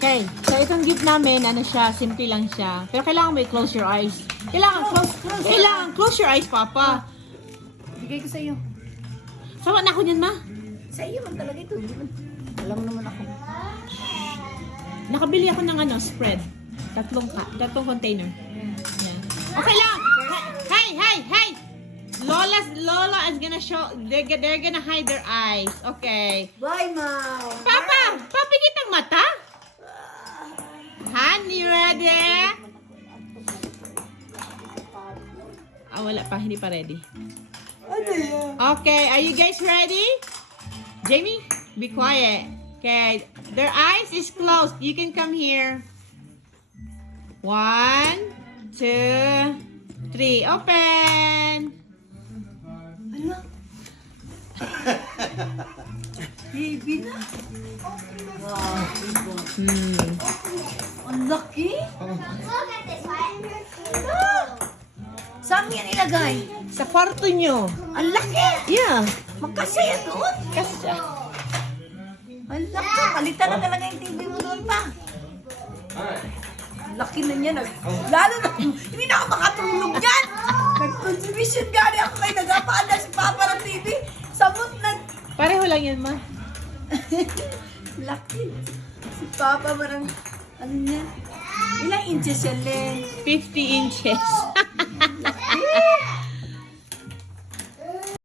Okay, so itong gift namin, ano siya, simple lang siya. Pero kailangan mo i-close your eyes. Kailangan close your eyes, Papa. Bigay ko sa iyo. Sawa na ako niyan, Ma. Sa iyo man talaga ito. Alam naman ako. Nakabili ako ng ano, spread. Tatlong container. Yan. Okay lang. Hey! Lola is gonna show, they're gonna hide their eyes. Okay. Bye, Mom. Papa! Papikit ang mata? Honey, ready? Wala pa. Hindi pa ready. Ano yan? Okay, are you guys ready? Jamie, be quiet. Okay, their eyes is closed. You can come here. 1, 2, 3. Open. Ano? Baby na? Wow. Ang laki. Saan yan ilagay? Sa kwarto nyo. Ang laki. Yeah. Magkasaya doon. Kasya. Ang laki. Palitan na talaga yung TV mo doon pa. Ang laki na niya. Lalo na, hindi na ako makatulog yan. Nag-consumption gani ako kay nagpapaanda si Papa ng TV. Sabot na. Pareho lang yan, Ma. Laki. Si Papa marang, ano niya? Ilang inches yan, Len? 50 inches.